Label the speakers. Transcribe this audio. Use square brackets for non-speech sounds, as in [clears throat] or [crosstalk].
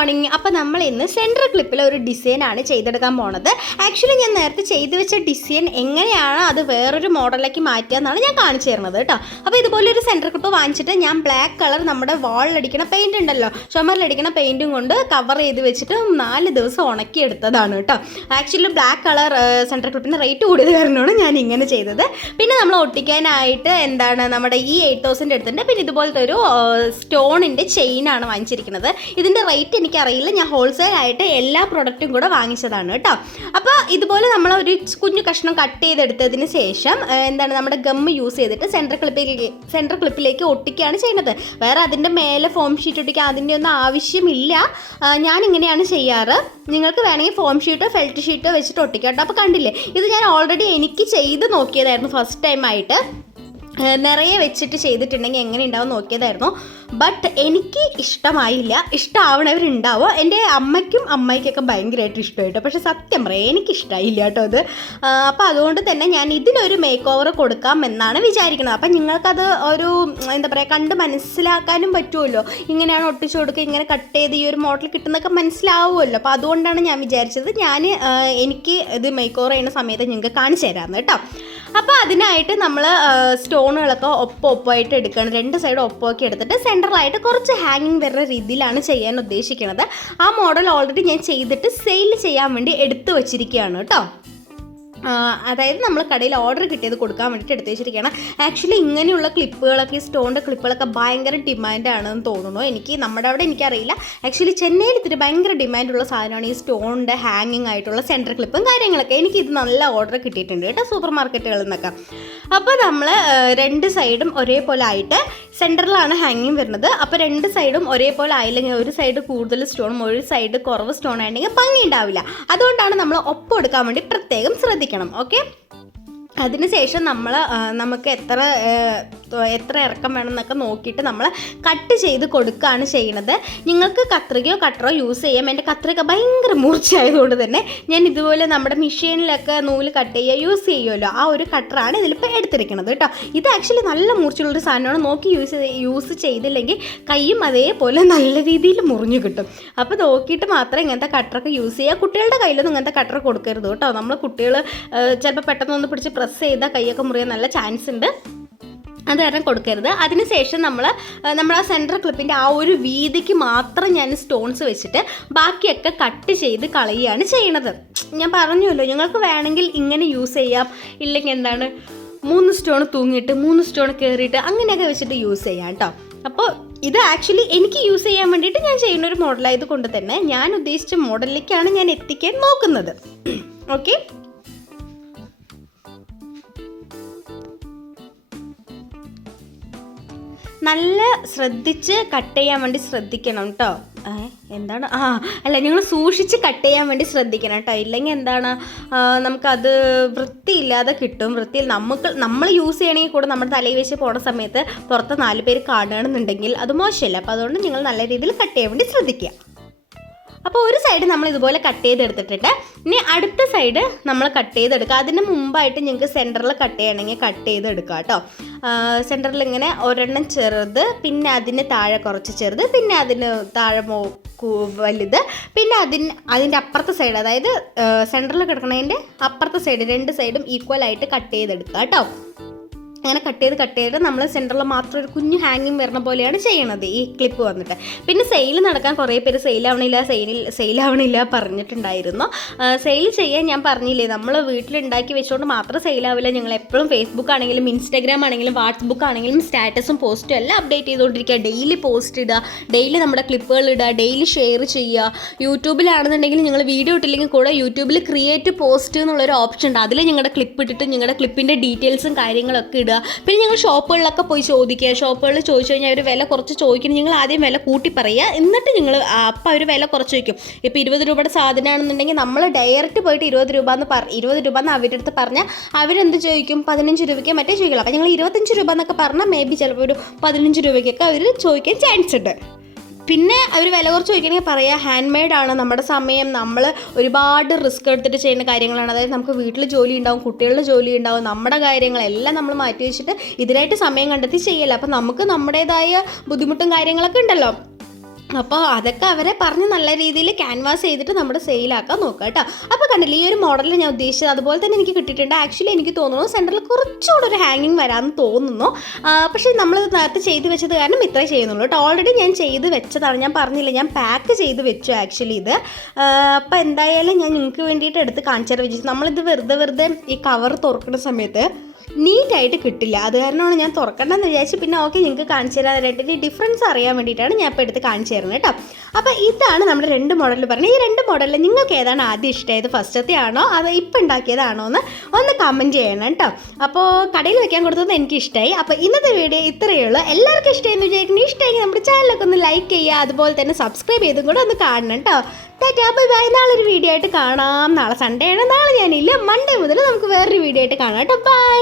Speaker 1: Morning അപ്പോൾ നമ്മൾ ഇന്ന് സെൻട്രൽ ക്ലിപ്പിൽ ഒരു ഡിസൈൻ ആണ് ചെയ്തെടുക്കാൻ പോണത്. ആക്ച്വലി ഞാൻ നേരത്തെ ചെയ്തു വെച്ച ഡിസൈൻ എങ്ങനെയാണ് അത് വേറൊരു മോഡലിലേക്ക് മാറ്റുക എന്നാണ് ഞാൻ കാണിച്ചു തരുന്നത് കേട്ടോ. അപ്പോൾ ഇതുപോലെ ഒരു സെൻട്രൽ ക്ലിപ്പ് വാങ്ങിച്ചിട്ട് ഞാൻ ബ്ലാക്ക് കളർ നമ്മുടെ വാളിലടിക്കണ പെയിന്റ് ഉണ്ടല്ലോ. ചുമരിലടിക്കണ പെയിന്റും കൊണ്ട് കവർ ചെയ്ത് വെച്ചിട്ട് നാല് ദിവസം ഉണക്കി എടുത്തതാണ് കേട്ടോ ആക്ച്വലി ബ്ലാക്ക് കളർ സെൻട്രൽ ക്ലിപ്പിന് റേറ്റ് കൂടിയത് കാരണമാണ് ഞാൻ ഇങ്ങനെ ചെയ്തത്. പിന്നെ നമ്മൾ ഒട്ടിക്കാനായിട്ട് എന്താണ് നമ്മുടെ ഈ എയ്റ്റ് തൗസൻഡ് എടുത്തിട്ടുണ്ട് പിന്നെ ഇതുപോലത്തെ ഒരു സ്റ്റോണിന്റെ ചെയിനാണ് വാങ്ങിച്ചിരിക്കുന്നത്. ഇതിന്റെ റേറ്റ് എനിക്കറിയില്ല. ഞാൻ ഹോൾസെയിൽ ആയിട്ട് എല്ലാ പ്രൊഡക്റ്റും കൂടെ വാങ്ങിച്ചതാണ് കേട്ടോ. അപ്പോൾ ഇതുപോലെ നമ്മൾ ഒരു കുഞ്ഞു കഷ്ണം കട്ട് ചെയ്തെടുത്തതിന് ശേഷം എന്താണ് നമ്മുടെ ഗം യൂസ് ചെയ്തിട്ട് സെൻട്രൽ ക്ലിപ്പിലേക്ക് സെൻട്രൽ ക്ലിപ്പിലേക്ക് ഒട്ടിക്കുകയാണ് ചെയ്യുന്നത്. വേറെ അതിന്റെ മേലെ ഫോം ഷീറ്റ് ഒട്ടിക്കാൻ അതിന്റെ ഒന്നും ആവശ്യമില്ല. ഞാൻ ഇങ്ങനെയാണ് ചെയ്യാറ്. നിങ്ങൾക്ക് വേണമെങ്കിൽ ഫോം ഷീറ്റോ ഫെൽറ്റ് ഷീറ്റോ വെച്ചിട്ട് ഒട്ടിക്കാം കേട്ടോ. അപ്പോൾ കണ്ടില്ലേ ഇത് ഞാൻ ഓൾറെഡി എനിക്ക് ചെയ്ത് നോക്കിയതായിരുന്നു ഫസ്റ്റ് ടൈം ആയിട്ട്. ഏഹ് നിറയെ വെച്ചിട്ട് ചെയ്തിട്ടുണ്ടെങ്കിൽ എങ്ങനെ ഉണ്ടാവും നോക്കിയതായിരുന്നു. ബട്ട് എനിക്ക് ഇഷ്ടമായില്ല. ഇഷ്ടമാവണവരുണ്ടാവും എന്റെ അമ്മയ്ക്കും അമ്മയ്ക്കൊക്കെ ഭയങ്കരമായിട്ട് ഇഷ്ടമായിട്ടോ. പക്ഷെ സത്യം പറയാം എനിക്ക് ഇഷ്ടമായില്ല കേട്ടോ അത്. അപ്പോൾ അതുകൊണ്ട് തന്നെ ഞാൻ ഇതിനൊരു മേക്ക് ഓവർ കൊടുക്കാം എന്നാണ് വിചാരിക്കുന്നത്. അപ്പം നിങ്ങൾക്കത് ഒരു എന്താ പറയുക കണ്ട് മനസ്സിലാക്കാനും പറ്റുമല്ലോ. ഇങ്ങനെയാണ് ഒട്ടിച്ചു കൊടുക്കുക ഇങ്ങനെ കട്ട് ചെയ്ത് ഈ ഒരു മോഡൽ കിട്ടുന്നതൊക്കെ മനസ്സിലാവുമല്ലോ. അപ്പോൾ അതുകൊണ്ടാണ് ഞാൻ വിചാരിച്ചത് ഞാൻ എനിക്ക് ഇത് മേക്ക് ഓവർ ചെയ്യുന്ന സമയത്ത് നിങ്ങൾക്ക് കാണിച്ചു തരാമെന്ന് കേട്ടോ. അപ്പോൾ അതിനായിട്ട് നമ്മൾ സ്റ്റോണുകളൊക്കെ ഒപ്പം ഒപ്പമായിട്ട് എടുക്കണം. രണ്ട് സൈഡ് ഒപ്പമൊക്കെ എടുത്തിട്ട് സെന്ററിലായിട്ട് കുറച്ച് ഹാങ്ങിങ് വരുന്ന രീതിയിലാണ് ചെയ്യാൻ ഉദ്ദേശിക്കുന്നത് ആ മോഡൽ ഓൾറെഡി ഞാൻ ചെയ്തിട്ട് സെയിൽ ചെയ്യാൻ വേണ്ടി എടുത്തു വച്ചിരിക്കുകയാണ് കേട്ടോ. അതായത് നമ്മൾ കടയിൽ ഓർഡർ കിട്ടിയത് കൊടുക്കാൻ വേണ്ടിയിട്ട് എടുത്തു വെച്ചിരിക്കുകയാണ് ആക്ച്വലി ഇങ്ങനെയുള്ള ക്ലിപ്പുകളൊക്കെ ഈ സ്റ്റോണിന്റെ ക്ലിപ്പുകളൊക്കെ ഭയങ്കര ഡിമാൻഡാണെന്ന് തോന്നുന്നു. എനിക്ക് നമ്മുടെ അവിടെ എനിക്കറിയില്ല. ആക്ച്വലി ചെന്നൈയിൽ ഇത്തിരി ഭയങ്കര ഡിമാൻഡുള്ള സാധനമാണ് ഈ സ്റ്റോണിന്റെ ഹാങ്ങിങ് ആയിട്ടുള്ള സെന്റർ ക്ലിപ്പും കാര്യങ്ങളൊക്കെ. എനിക്ക് ഇത് നല്ല ഓർഡർ കിട്ടിയിട്ടുണ്ട് കേട്ടോ സൂപ്പർ മാർക്കറ്റുകളിൽ നിന്നൊക്കെ അപ്പോൾ നമ്മൾ രണ്ട് സൈഡും ഒരേപോലെ ആയിട്ട് സെന്ററിലാണ് ഹാങ്ങിങ് വരുന്നത്. അപ്പോൾ രണ്ട് സൈഡും ഒരേപോലെ ആയില്ലെങ്കിൽ ഒരു സൈഡ് കൂടുതൽ സ്റ്റോണും ഒരു സൈഡ് കുറവ് സ്റ്റോൺ ആയിട്ടുണ്ടെങ്കിൽ ഭംഗി ഉണ്ടാവില്ല. അതുകൊണ്ടാണ് നമ്മൾ ഒപ്പം എടുക്കാൻ വേണ്ടി പ്രത്യേകം ശ്രദ്ധിക്കണം ഓക്കെ അതിനുശേഷം നമ്മൾ നമുക്ക് എത്ര എത്ര ഇറക്കം വേണം എന്നൊക്കെ നോക്കിയിട്ട് നമ്മൾ കട്ട് ചെയ്ത് കൊടുക്കുകയാണ് ചെയ്യുന്നത് നിങ്ങൾക്ക് കത്രികയോ കട്ടറോ യൂസ് ചെയ്യാം. എന്റെ കത്രിക ഭയങ്കര മൂർച്ചയായതുകൊണ്ട് തന്നെ ഞാൻ ഇതുപോലെ നമ്മുടെ മെഷീനിലൊക്കെ നൂൽ കട്ട് ചെയ്യുക യൂസ് ചെയ്യുമല്ലോ. ആ ഒരു കട്ടറാണ് ഇതിലിപ്പോൾ എടുത്തിരിക്കുന്നത് കേട്ടോ. ഇത് ആക്ച്വലി നല്ല മൂർച്ചയുള്ളൊരു സാധനമാണ്. നോക്കി യൂസ് യൂസ് ചെയ്തില്ലെങ്കിൽ കൈയും അതേപോലെ നല്ല രീതിയിൽ മുറിഞ്ഞു കിട്ടും. അപ്പോൾ നോക്കിയിട്ട് മാത്രമേ ഇങ്ങനത്തെ കട്ടറൊക്കെ യൂസ് ചെയ്യുക. കുട്ടികളുടെ കയ്യിലൊന്നും ഇങ്ങനത്തെ കട്ടർ കൊടുക്കരുത് കേട്ടോ. നമ്മൾ കുട്ടികൾ ചിലപ്പോൾ പെട്ടെന്ന് ഒന്ന് പിടിച്ച് പ്രസ് ചെയ്താൽ കൈയൊക്കെ മുറിയാൻ നല്ല ചാൻസ് ഉണ്ട്. അത് കാരണം കൊടുക്കരുത്. അതിനുശേഷം നമ്മൾ നമ്മൾ ആ സെന്റർ ക്ലിപ്പിന്റെ ആ ഒരു വീതിക്ക് മാത്രം ഞാൻ സ്റ്റോൺസ് വെച്ചിട്ട് ബാക്കിയൊക്കെ കട്ട് ചെയ്ത് കളയുകയാണ് ചെയ്യണത്. ഞാൻ പറഞ്ഞല്ലോ ഞങ്ങൾക്ക് വേണമെങ്കിൽ ഇങ്ങനെ യൂസ് ചെയ്യാം. ഇല്ലെങ്കിൽ എന്താണ് മൂന്ന് സ്റ്റോൺ തൂങ്ങിയിട്ട് മൂന്ന് സ്റ്റോൺ കയറിയിട്ട് അങ്ങനെയൊക്കെ വെച്ചിട്ട് യൂസ് ചെയ്യാം കേട്ടോ അപ്പോൾ ഇത് ആക്ച്വലി എനിക്ക് യൂസ് ചെയ്യാൻ വേണ്ടിയിട്ട് ഞാൻ ചെയ്യുന്ന ഒരു മോഡലായത് കൊണ്ട് തന്നെ ഞാൻ ഉദ്ദേശിച്ച മോഡലിലേക്കാണ് ഞാൻ എത്തിക്കാൻ നോക്കുന്നത്. [clears throat] ഓക്കെ നല്ല ശ്രദ്ധിച്ച് കട്ട് ചെയ്യാൻ വേണ്ടി ശ്രദ്ധിക്കണം കേട്ടോ എന്താണ്? ആ അല്ല ഞങ്ങൾ സൂക്ഷിച്ച് കട്ട് ചെയ്യാൻ വേണ്ടി ശ്രദ്ധിക്കണം കേട്ടോ ഇല്ലെങ്കിൽ എന്താണ്? നമുക്കത് വൃത്തിയില്ലാതെ കിട്ടും. വൃത്തിയിൽ നമുക്ക് നമ്മൾ യൂസ് ചെയ്യണമെങ്കിൽ കൂടെ നമ്മുടെ തലയിൽ വെച്ച് പോണ സമയത്ത് പുറത്ത് നാല് പേര് കാണുകയാണെന്നുണ്ടെങ്കിൽ അത് മോശമല്ല. അപ്പോൾ അതുകൊണ്ട് നിങ്ങൾ നല്ല രീതിയിൽ കട്ട് ചെയ്യാൻ വേണ്ടി ശ്രദ്ധിക്കുക. അപ്പോൾ ഒരു സൈഡ് നമ്മൾ ഇതുപോലെ കട്ട് ചെയ്തെടുത്തിട്ടുണ്ട് ഇനി അടുത്ത സൈഡ് നമ്മൾ കട്ട് ചെയ്തെടുക്കുക. അതിന് മുമ്പായിട്ട് നിങ്ങൾക്ക് സെന്ററിൽ കട്ട് ചെയ്യണമെങ്കിൽ കട്ട് ചെയ്തെടുക്കുക കേട്ടോ സെന്ററിൽ ഇങ്ങനെ ഒരെണ്ണം ചെറുത് പിന്നെ അതിന് താഴെ കുറച്ച് ചെറുത് പിന്നെ അതിന് താഴെ മോ വലുത് പിന്നെ അതിന് അതിന്റെ അപ്പുറത്തെ സൈഡ് അതായത് സെന്ററിൽ കിടക്കുന്നതിന്റെ അപ്പുറത്തെ സൈഡ് രണ്ട് സൈഡും ഈക്വൽ ആയിട്ട് കട്ട് ചെയ്തെടുക്കുക കേട്ടോ. അങ്ങനെ കട്ട് ചെയ്ത് കട്ട് ചെയ്ത് നമ്മൾ സെന്ററിൽ മാത്രം ഒരു കുഞ്ഞു ഹാങ്ങിങ് വരുന്ന പോലെയാണ് ചെയ്യണത് ഈ ക്ലിപ്പ് വന്നിട്ട്. പിന്നെ സെയിൽ നടക്കാൻ കുറേ പേര് സെയിലാവണില്ല സെയിൽ ആവണില്ല പറഞ്ഞിട്ടുണ്ടായിരുന്നു. സെയിൽ ചെയ്യാൻ ഞാൻ പറഞ്ഞില്ലേ നമ്മൾ വീട്ടിലുണ്ടാക്കി വെച്ചുകൊണ്ട് മാത്രം സെയിലാവില്ല ഞങ്ങൾ എപ്പോഴും ഫേസ്ബുക്ക് ആണെങ്കിലും ഇൻസ്റ്റാഗ്രാം ആണെങ്കിലും വാട്സ്ബുക്ക് ആണെങ്കിലും സ്റ്റാറ്റസും പോസ്റ്റും എല്ലാം അപ്ഡേറ്റ് ചെയ്തുകൊണ്ടിരിക്കുക ഡെയിലി പോസ്റ്റ് ഇടുക ഡെയിലി നമ്മുടെ ക്ലിപ്പുകൾ ഇടുക ഡെയിലി ഷെയർ ചെയ്യുക യൂട്യൂബിലാണെന്നുണ്ടെങ്കിൽ നിങ്ങൾ വീഡിയോ ഇട്ടില്ലെങ്കിൽ കൂടെ യൂട്യൂബിൽ ക്രിയേറ്റ് പോസ്റ്റ് എന്നുള്ളൊരു ഓപ്ഷൻ ഉണ്ട്. അതിൽ നിങ്ങളുടെ ക്ലിപ്പ് ഇട്ടിട്ട് നിങ്ങളുടെ ക്ലിപ്പിന്റെ ഡീറ്റെയിൽസും കാര്യങ്ങളൊക്കെ ഇടുക. പിന്നെ ഞങ്ങൾ ഷോപ്പുകളിലൊക്കെ പോയി ചോദിക്കുക. ഷോപ്പുകളിൽ ചോദിച്ചു കഴിഞ്ഞാൽ അവർ വില കുറച്ച് ചോദിക്കണം. ഞങ്ങൾ ആദ്യം വില കൂട്ടി പറയുക. എന്നിട്ട് നിങ്ങൾ അപ്പം അവർ വില കുറച്ച് ചോദിക്കും ഇപ്പോൾ ഇരുപത് രൂപയുടെ സാധനമാണെന്നുണ്ടെങ്കിൽ നമ്മൾ ഡയറക്റ്റ് പോയിട്ട് ഇരുപത് രൂപ എന്ന് പറ ഇരുപത് രൂപ എന്ന് അവരുടെ അടുത്ത് പറഞ്ഞാൽ അവരെന്ത് ചോദിക്കും? പതിനഞ്ച് രൂപയ്ക്ക് മറ്റേ ചോദിക്കണം അപ്പോൾ ഞങ്ങൾ ഇരുപത്തഞ്ച് രൂപ എന്നൊക്കെ പറഞ്ഞാൽ മേ ബി ചിലപ്പോൾ ഒരു പതിനഞ്ച് രൂപയ്ക്കൊക്കെ അവർ ചോദിക്കാൻ ചാൻസ് ഉണ്ട്. പിന്നെ അവർ വില കുറച്ച് ചോദിക്കണമെങ്കിൽ പറയാ ഹാൻഡ് മെയ്ഡ് ആണ് നമ്മുടെ സമയം. നമ്മൾ ഒരുപാട് റിസ്ക് എടുത്തിട്ട് ചെയ്യുന്ന കാര്യങ്ങളാണ്. അതായത് നമുക്ക് വീട്ടിൽ ജോലി ഉണ്ടാവും കുട്ടികളുടെ ജോലി ഉണ്ടാവും നമ്മുടെ കാര്യങ്ങളെല്ലാം നമ്മൾ മാറ്റി വെച്ചിട്ട് ഇതിനായിട്ട് സമയം കണ്ടെത്തി ചെയ്യല്ല അപ്പം നമുക്ക് നമ്മുടേതായ ബുദ്ധിമുട്ടും കാര്യങ്ങളൊക്കെ ഉണ്ടല്ലോ. അപ്പോൾ അതൊക്കെ അവരെ പറഞ്ഞ് നല്ല രീതിയിൽ ക്യാൻവാസ് ചെയ്തിട്ട് നമ്മുടെ സെയിലാക്കാൻ നോക്കുക കേട്ടോ. അപ്പോൾ കണ്ടില്ല ഈ ഒരു മോഡലിൽ ഞാൻ ഉദ്ദേശിച്ചത് അതുപോലെ തന്നെ എനിക്ക് കിട്ടിയിട്ടുണ്ട്. ആക്ച്വലി എനിക്ക് തോന്നുന്നു സെന്ററിൽ കുറച്ചുകൂടെ ഒരു ഹാങ്ങിങ് വരാമെന്ന് തോന്നുന്നു. പക്ഷേ നമ്മൾ നേരത്തെ ചെയ്ത് വെച്ചത് കാരണം ഇത്രേ ചെയ്യുന്നുള്ളൂ കേട്ടോ. ഓൾറെഡി ഞാൻ ചെയ്ത് വെച്ചതാണ്. ഞാൻ പറഞ്ഞില്ല ഞാൻ പാക്ക് ചെയ്ത് വെച്ചു ആക്ച്വലി ഇത്. അപ്പോൾ എന്തായാലും ഞാൻ നിങ്ങൾക്ക് വേണ്ടിയിട്ട് എടുത്ത് കാണിച്ചു തരാൻ വെച്ചു നമ്മളിത് വെറുതെ വെറുതെ ഈ കവർ തുറക്കുന്ന സമയത്ത് നീറ്റായിട്ട് കിട്ടില്ല. അത് കാരണമാണ് ഞാൻ തുറക്കണ്ടെന്ന് വിചാരിച്ച് പിന്നെ ഓക്കെ നിങ്ങൾക്ക് കാണിച്ചു തരാൻ രണ്ടിന്റെ ഡിഫറൻസ് അറിയാൻ വേണ്ടിയിട്ടാണ് ഞാൻ ഇപ്പോൾ എടുത്ത് കാണിച്ചു തരുന്നത് കേട്ടോ. അപ്പോൾ ഇതാണ് നമ്മുടെ രണ്ട് മോഡൽ പറഞ്ഞത് ഈ രണ്ട് മോഡലിൽ നിങ്ങൾക്ക് ഏതാണ് ആദ്യം ഇഷ്ടമായത് ഫസ്റ്റത്തെ ആണോ? അത് ഇപ്പം ഉണ്ടാക്കിയതാണോ എന്ന് ഒന്ന് കമന്റ് ചെയ്യണം കേട്ടോ. അപ്പോൾ കടയിൽ വെക്കാൻ കൊടുത്തത് എനിക്ക് ഇഷ്ടമായി അപ്പോൾ ഇന്നത്തെ വീഡിയോ ഇത്രയേ ഉള്ളൂ. എല്ലാവർക്കും ഇഷ്ടമായി എന്ന് വിചാരിക്കുന്നത് ഇഷ്ടമെങ്കിൽ നമ്മുടെ ചാനലൊക്കെ ഒന്ന് ലൈക്ക് ചെയ്യുക. അതുപോലെ തന്നെ സബ്സ്ക്രൈബ് ചെയ്തും കൂടെ ഒന്ന് കാണണം കേട്ടോ. ടാറ്റാ ബൈ ബൈ നാളെ ഒരു വീഡിയോ ആയിട്ട് കാണാം. നാളെ സൺഡേ ആണ്. നാളെ ഞാനില്ല. മൺഡേ മുതൽ നമുക്ക് വേറൊരു വീഡിയോ ആയിട്ട് കാണാം. കേട്ടോ. ബൈ